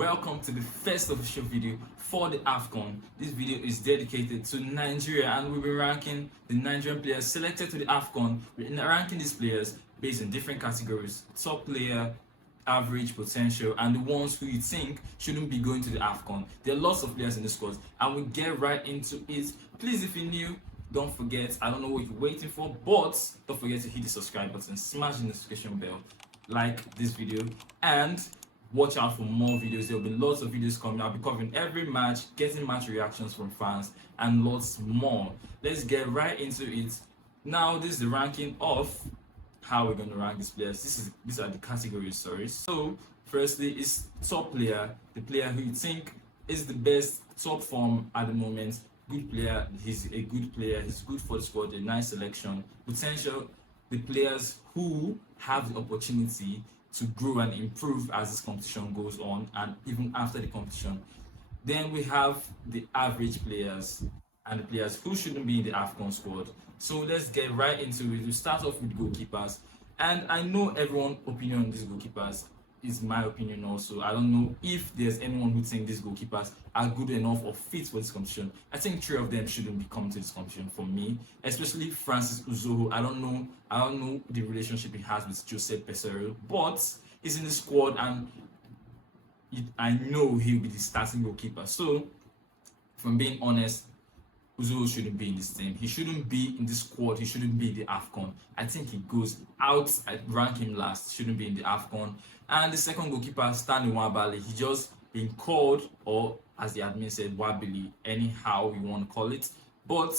welcome to the first official video for the AFCON. This video is dedicated to Nigeria, and we'll be ranking the Nigerian players selected to the AFCON. We're ranking these players based on different categories: top player, average, potential, and the ones who you think shouldn't be going to the AFCON. There are lots of players in the squad, and we'll get right into it. Please, if you're new, don't forget, I don't know what you're waiting for, but don't forget to hit the subscribe button, smash the notification bell, like this video, and watch out for more videos. There will be lots of videos coming. I'll be covering every match, getting match reactions from fans, and lots more. Let's get right into it. Now, this is the ranking of how we're going to rank these players. These are the categories, sorry. So, firstly, is top player, the player who you think is the best, top form at the moment. Good player, he's a good player, he's good for the squad, a nice selection. Potential, the players who have the opportunity to grow and improve as this competition goes on and even after the competition. Then we have the average players and the players who shouldn't be in the AFCON squad. So let's get right into it. We start off with goalkeepers, and I know everyone's opinion on these goalkeepers is my opinion also. I don't know if there's anyone who thinks these goalkeepers are good enough or fit for this competition. I think 3 of them shouldn't be coming to this competition for me, especially Francis Uzoho. I don't know the relationship he has with Joseph Peseiro, but he's in the squad, and I know he'll be the starting goalkeeper. So, if I'm being honest, Uzoho shouldn't be in this team. He shouldn't be in this squad. He shouldn't be in the AFCON. I think he goes out. I rank him last. Shouldn't be in the AFCON. And the second goalkeeper, Stanley Nwabali, he just been called, or as the admin said, Wabili, anyhow you want to call it. But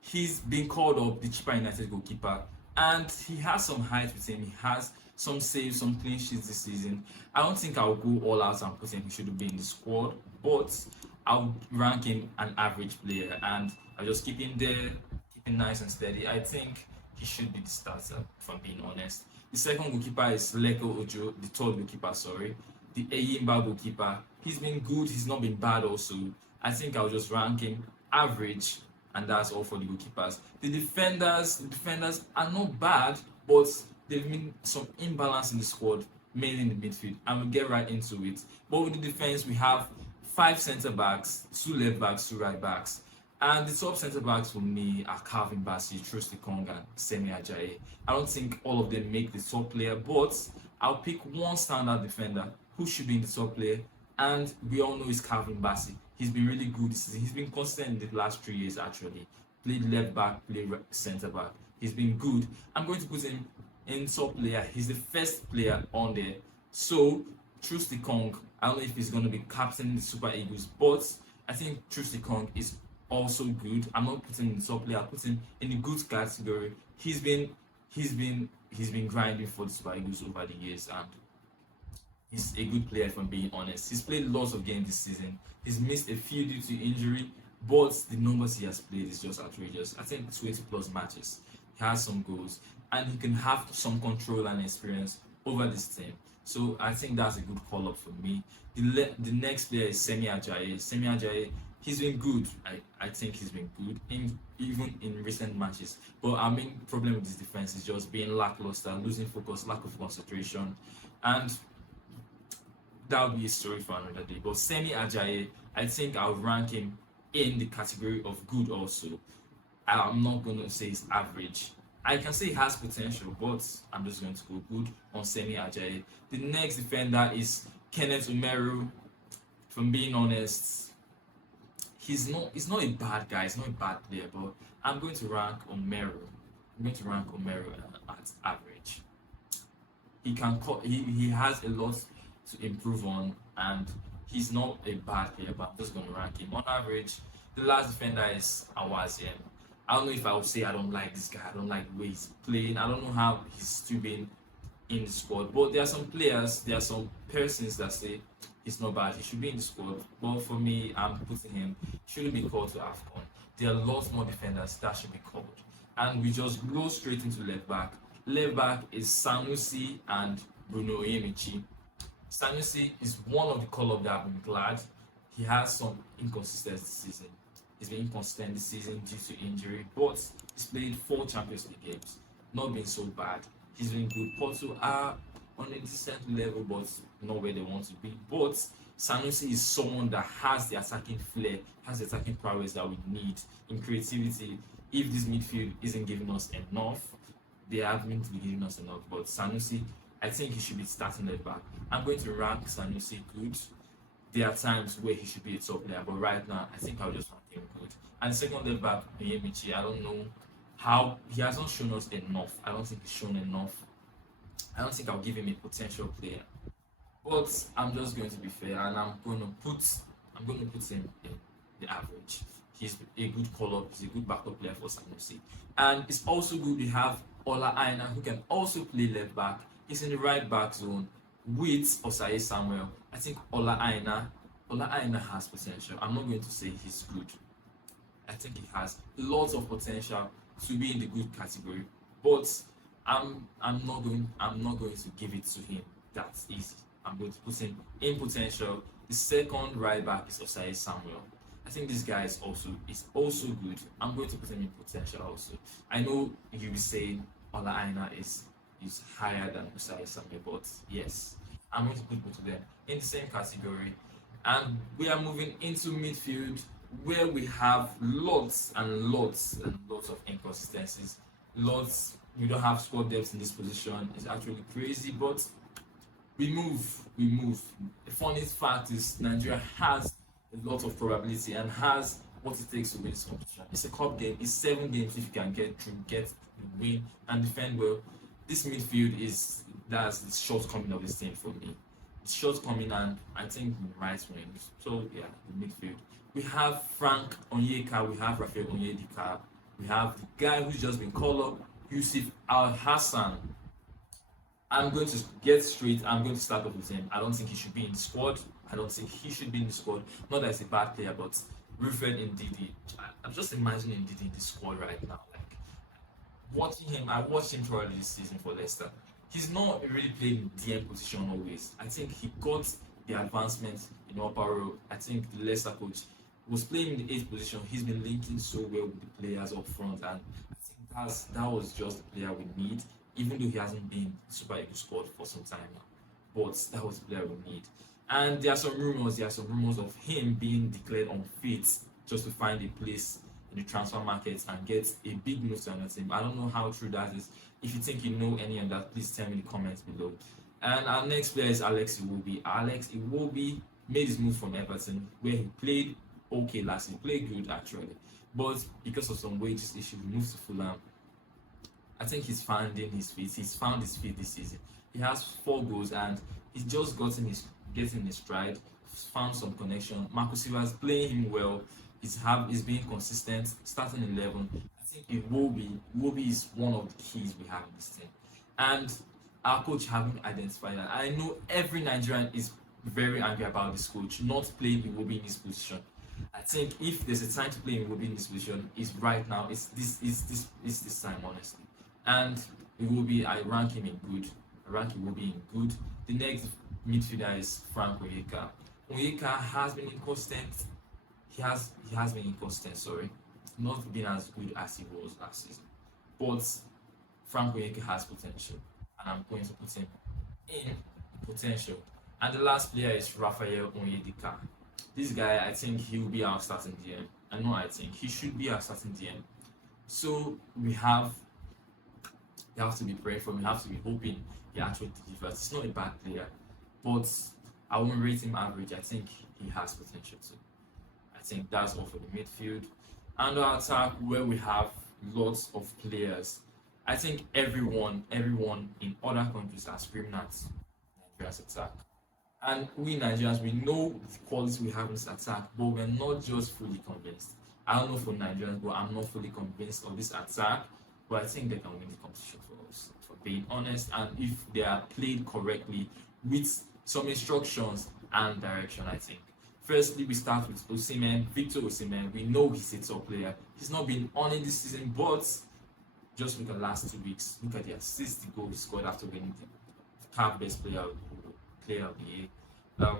he's been called up, the Chippa United goalkeeper, and he has some height with him. He has some saves, some clean sheets this season. I don't think I'll go all out and put him. He shouldn't be in the squad, but I'll rank him an average player, and I'll just keep him there, keep him nice and steady. I think he should be the starter, if I'm being honest. The second goalkeeper is Leko Ojo, the third goalkeeper, sorry. The Eyimba goalkeeper. He's been good, he's not been bad also. I think I'll just rank him average, and that's all for the goalkeepers. The defenders are not bad, but there've been some imbalance in the squad, mainly in the midfield, and we'll get right into it. But with the defense, we have 5 centre backs, 2 left backs, 2 right backs. And the top centre backs for me are Calvin Bassey, Trusty Kong, and Semi Ajayi. I don't think all of them make the top player, but I'll pick one standout defender who should be in the top player, and we all know it's Calvin Bassey. He's been really good this season. He's been consistent in the last 3 years actually. Played left back, played centre back. He's been good. I'm going to put him in top player. He's the first player on there. So Trusty Kong, I don't know if he's going to be captaining the Super Eagles, but I think Trusty Kong is also good. I'm not putting him in the top player. I put him in the good category. He's been grinding for the Super Eagles over the years, and he's a good player if I'm being honest. He's played lots of games this season. He's missed a few due to injury, but the numbers he has played is just outrageous. I think 20 plus matches. He has some goals, and he can have some control and experience over this team. So I think that's a good call up for me. The next player is Semi Ajayi. Semi Ajayi, he's been good. I think he's been good even in recent matches. But our main problem with this defense is just being lackluster, losing focus, lack of concentration, and that would be a story for another day. But Semi Ajayi, I think I'll rank him in the category of good also. I'm not going to say it's average. I can say he has potential, but I'm just going to go good on Semi Ajayi. The next defender is Kenneth Umeru. If I'm being honest, he's not a bad guy, he's not a bad player, but I'm going to rank Umeru. At average. He has a lot to improve on, and he's not a bad player, but I'm just going to rank him on average. The last defender is Awaziem. I don't know if I would say I don't like this guy. I don't like the way he's playing. I don't know how he's still been in the squad. But there are some players, there are some persons that say he's not bad. He should be in the squad. But for me, I'm putting him. He shouldn't be called to AFCON. There are lots more defenders that should be called. And we just go straight into left back. Left back is Sanusi and Bruno Oyemichi. Sanusi is one of the call-up that I've been glad. He has some inconsistency this season. He's been inconsistent this season due to injury, but he's played 4 Champions League games. Not been so bad. He's been good. Porto are on a decent level, but not where they want to be. But Sanusi is someone that has the attacking flair, has the attacking prowess that we need in creativity. If this midfield isn't giving us enough, they haven't been giving us enough. But Sanusi, I think he should be starting left back. I'm going to rank Sanusi good. There are times where he should be a top player, but right now I think I'll just rank him good. And the second left back, Oyemichi, I don't know how he has not shown us enough. I don't think he's shown enough. I don't think I'll give him a potential player. But I'm just going to be fair, and I'm going to put him in the average. He's a good call-up. He's a good backup player for Sanusi, and it's also good we have Ola Aina, who can also play left back. He's in the right back zone with Osayi Samuel. I think Ola Aina has potential. I'm not going to say he's good. I think he has lots of potential to be in the good category, but I'm not going to give it to him that easy. I'm going to put him in potential. The second right back is Osayi Samuel. I think this guy is also good. I'm going to put him in potential also. I know you will say Ola Aina is higher than Osayi Samuel, but yes, I'm going to put both of them in the same category. And we are moving into midfield, where we have lots and lots and lots of inconsistencies. We don't have squad depth in this position. It's actually crazy, but we move. The funniest fact is Nigeria has a lot of probability and has what it takes to win this competition. It's a cup game. It's 7 games. If you can get win and defend well, this midfield that's the shortcoming of this team for me. It's shortcoming, and I think we might win. So yeah, the midfield. We have Frank Onyeka. We have Rafael Onyedika. We have the guy who's just been called up, Yusuf Al Hassan. I'm going to get straight. I'm going to start off with him. I don't think he should be in the squad. Not that he's a bad player, but Wilfred Ndidi. I'm just imagining Ndidi in the squad right now. Like watching him, I watched him throughout this season for Leicester. He's not really playing DM position always. I think he got the advancement in upper row. I think the Leicester coach was playing in the 8th position. He's been linking so well with the players up front, and I think that was just the player we need. Even though he hasn't been Super Eagles squad for some time now, but that was the player we need. And there are some rumors of him being declared unfit just to find a place in the transfer market and get a big move to another team. I don't know how true that is. If you think you know any of that, please tell me in the comments below. And our next player is Alex Iwobi. Alex Iwobi made his move from Everton, where he played okay last year. He played good actually, but because of some wages issues, he moved to Fulham. I think he's finding his feet. He's found his feet this season. He has 4 goals and he's just getting his stride. Found some connection. Marco Silva's playing him well. He's being consistent. Starting 11. I think Iwobi is one of the keys we have in this team. And our coach having identified that. I know every Nigerian is very angry about this coach not playing Iwobi in this position. I think if there's a time to play Iwobi in this position, is right now. It's this time, honestly. And I rank him in good. The next midfielder is Frank Onyeka. Onyeka has been inconsistent. He has been inconsistent, not been as good as he was last season. But Frank Onyeka has potential, and I'm going to put him in potential. And the last player is Rafael Onyedika. This guy, I think he will be our starting DM. He should be our starting DM. So we have to be praying for him. We have to be hoping he actually delivers. He's not a bad player, but I won't rate him average. I think he has potential too. I think that's all for the midfield. And our attack, where we have lots of players. I think everyone in other countries are screaming at Nigeria's attack. And we Nigerians, we know the quality we have in this attack, but we're not just fully convinced. I don't know for Nigerians, but I'm not fully convinced of this attack. But I think they can win the competition for us, for being honest. And if they are played correctly with some instructions and direction, I think. Firstly, we start with Victor Osimhen. We know he's a top player. He's not been on in this season, but just look at the last 2 weeks. Look at the assist, the goal he scored after winning the CAF Best Player of the Year. I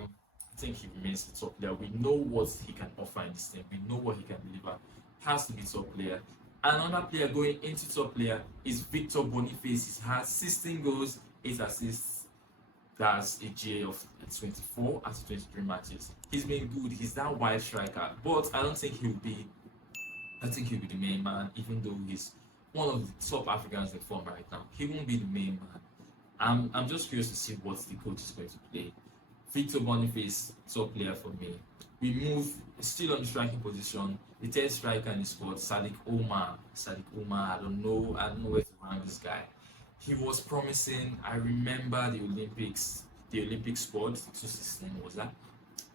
think he remains the top player. We know what he can offer in this team. We know what he can deliver. Has to be top player. Another player going into top player is Victor Boniface. He has 16 goals, 8 assists. That's a GA of 24 out of 23 matches. He's been good. He's that wide striker, but I don't think he'll be. I think he'll be the main man, even though he's one of the top Africans in form right now. He won't be the main man. I'm just curious to see what the coach is going to play. Victor Boniface, top player for me. We move still on the striking position. The third striker in the squad, Sadiq Omar. Sadiq Omar, I don't know where to rank this guy. He was promising. I remember the Olympic squad, 2016 was that.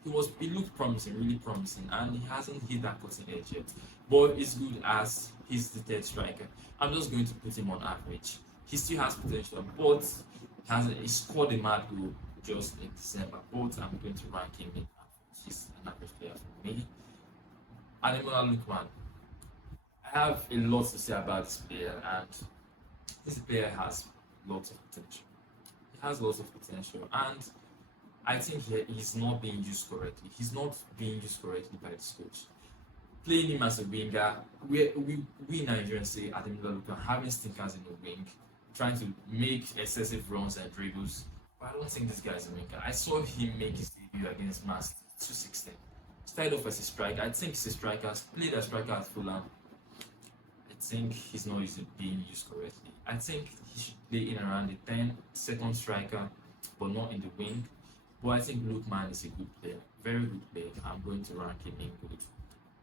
He looked promising, really promising, and he hasn't hit that cutting edge yet. But it's good as he's the third striker. I'm just going to put him on average. He still has potential, but he scored a mad goal just in December. But I'm going to rank him in average. He's an average player for me. Ademola Lookman. I have a lot to say about this player, and this player has lots of potential. He has lots of potential, and I think he's not being used correctly. He's not being used correctly by this coach. Playing him as a winger, we Nigerians say Ademola Lookman having stinkers in the wing, trying to make excessive runs and dribbles. But I don't think this guy is a winger. I saw him make his debut against Man City 2016. Started off as a striker. I think he's a striker. Played as striker at Fulham. I think he's not being used correctly. I think he should play in around the 10 second striker, but not in the wing. But I think Lookman is a good player, very good player. I'm going to rank him in good.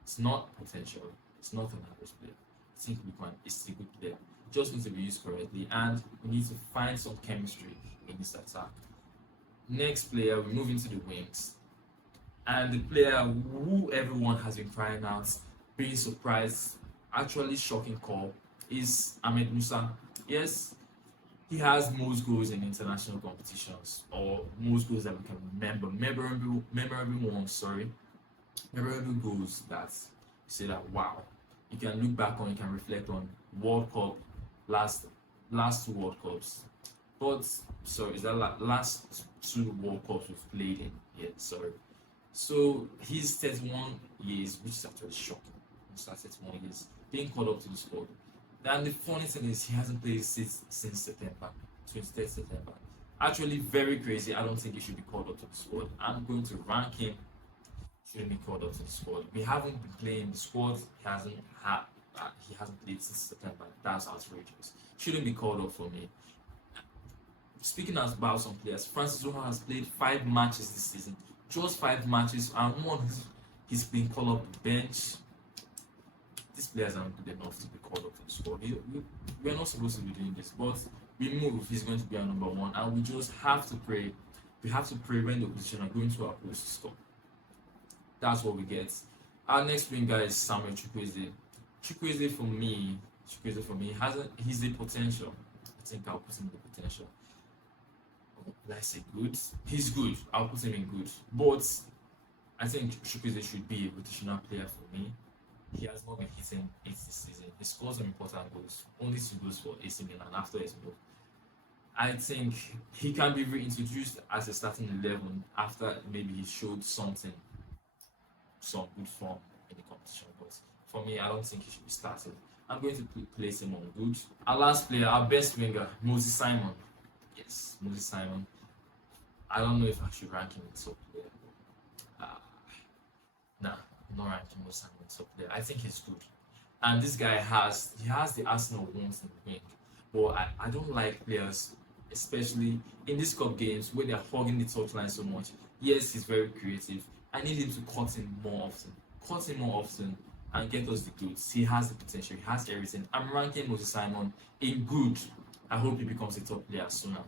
It's not potential. It's not an average player. I think Lookman is a good player. Just needs to be used correctly, and we need to find some chemistry in this attack. Next player, we move into the wings. And the player who everyone has been crying out, being surprised, actually shocking call, is Ahmed Musa. Yes, he has most goals in international competitions, or most goals that we can remember. Memorable ones, sorry. Memorable goals that you say that, wow, you can look back on, you can reflect on World Cup, last two World Cups. But, sorry, is that last two World Cups we've played in? Yeah, sorry. So he's 31 years, which is actually shocking. He's 31 years, being called up to the squad. And the funny thing is, he hasn't played since September, 23rd September. Actually, very crazy. I don't think he should be called up to the squad. I'm going to rank him. Shouldn't be called up to the squad. We haven't been playing the squad. He hasn't played since September. That's outrageous. Shouldn't be called up for me. Speaking about some players, Francis Rohan has played 5 matches this season. Just 5 matches, and one he's been called up to the bench. These players aren't good enough to be called up to the squad. We're not supposed to be doing this, but we move. He's going to be our number 1, and we just have to pray. We have to pray when the opposition are going to our post to score. That's what we get. Our next winger is Samuel Chukwueze. Chukwueze for me he's the potential. I think I'll put him in the potential. Let's say good. He's good. I'll put him in good. But I think Chukwueze should be a rotational player for me. He has not been hitting it this season. He scores some important goals. Only 2 goals for AC Milan after his goal. I think he can be reintroduced as a starting 11 after maybe he showed some good form in the competition. But for me, I don't think he should be started. I'm going to place him on good. Our last player, our best winger, Moses Simon. Yes, Moses Simon. I don't know if I should rank him in top player. Nah, I'm not ranking Moses Simon in top player. I think he's good. And this guy has the Arsenal wounds in the wing. But I don't like players, especially in these cup games where they're hogging the touchline so much. Yes, he's very creative. I need him to cut in more often and get us the goods. He has the potential, he has everything. I'm ranking Moses Simon in good. I hope he becomes a top player sooner.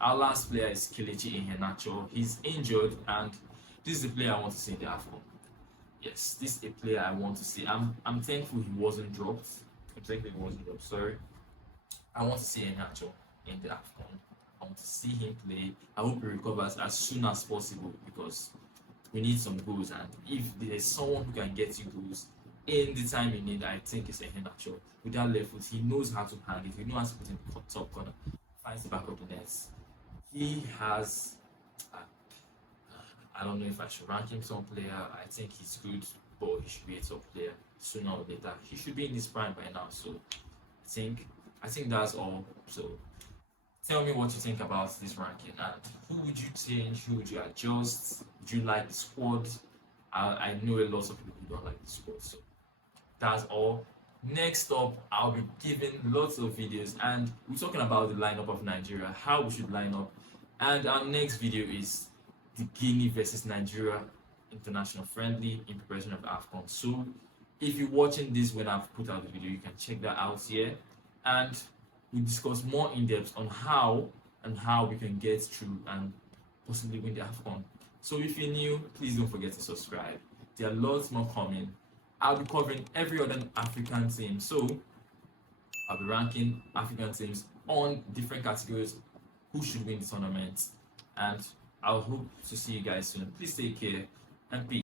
Our last player is Kelechi Iheanacho. He's injured, and this is the player I want to see in the AFCON. Yes, this is a player I want to see. I'm thankful he wasn't dropped. Sorry. I want to see Iheanacho in the AFCON. I want to see him play. I hope he recovers as soon as possible, because we need some goals, and if there's someone who can get you goals in the time you need, I think it's Iheanacho. With that left foot, he knows how to handle it. He knows how to put in the top corner, finds the back of the nets. He has. I don't know if I should rank him some player. I think he's good, but he should be a top player sooner or later. He should be in his prime by now. So I think that's all. So Tell me what you think about this ranking and who would you change, who would you adjust? Would you like the squad? I know a lot of people who don't like the squad, so that's all. Next up, I'll be giving lots of videos and we're talking about the lineup of Nigeria, how we should line up. And our next video is the Guinea versus Nigeria international friendly in preparation of AFCON. So if you're watching this when I've put out the video, you can check that out here. And we discuss more in depth on how we can get through and possibly win the AFCON. So if you're new, please don't forget to subscribe. There are lots more coming. I'll be covering every other African team. So I'll be ranking African teams on different categories, who should win the tournament. And I'll hope to see you guys soon. Please take care and peace.